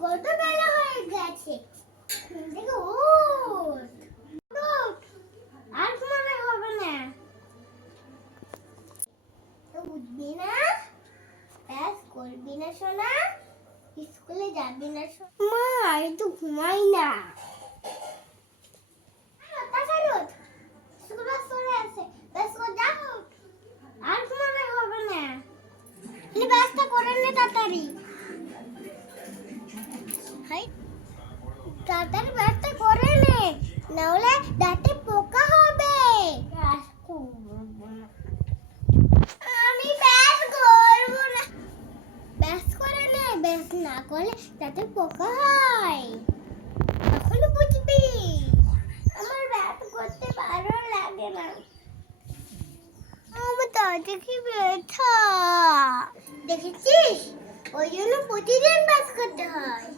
কত বেলা হয়ে গেছে দেখো আর ঘুমানো হবে না তো উঠবি না ব্যাস করবি না সোনা স্কুলে যাবি না মা আমি তো ঘুমাই না আর ঘুমানো হবে না ব্যবস্থা করে নে তাড়াতাড়ি তাড়াতাড়ি ব্যবস্থা করে নে নাহলে দাঁতে পোকা হবে আমি ব্যাস করবো না ব্যাস করে নে ব্যাস না করলে দাঁতে পোকা হয় তখন বুঝবি আমার ব্যাস করতে ভালো লাগে না আমার দাঁতে কি ব্যথা দেখেছিস ওই জন্য প্রতিদিন ব্যাস করতে হয়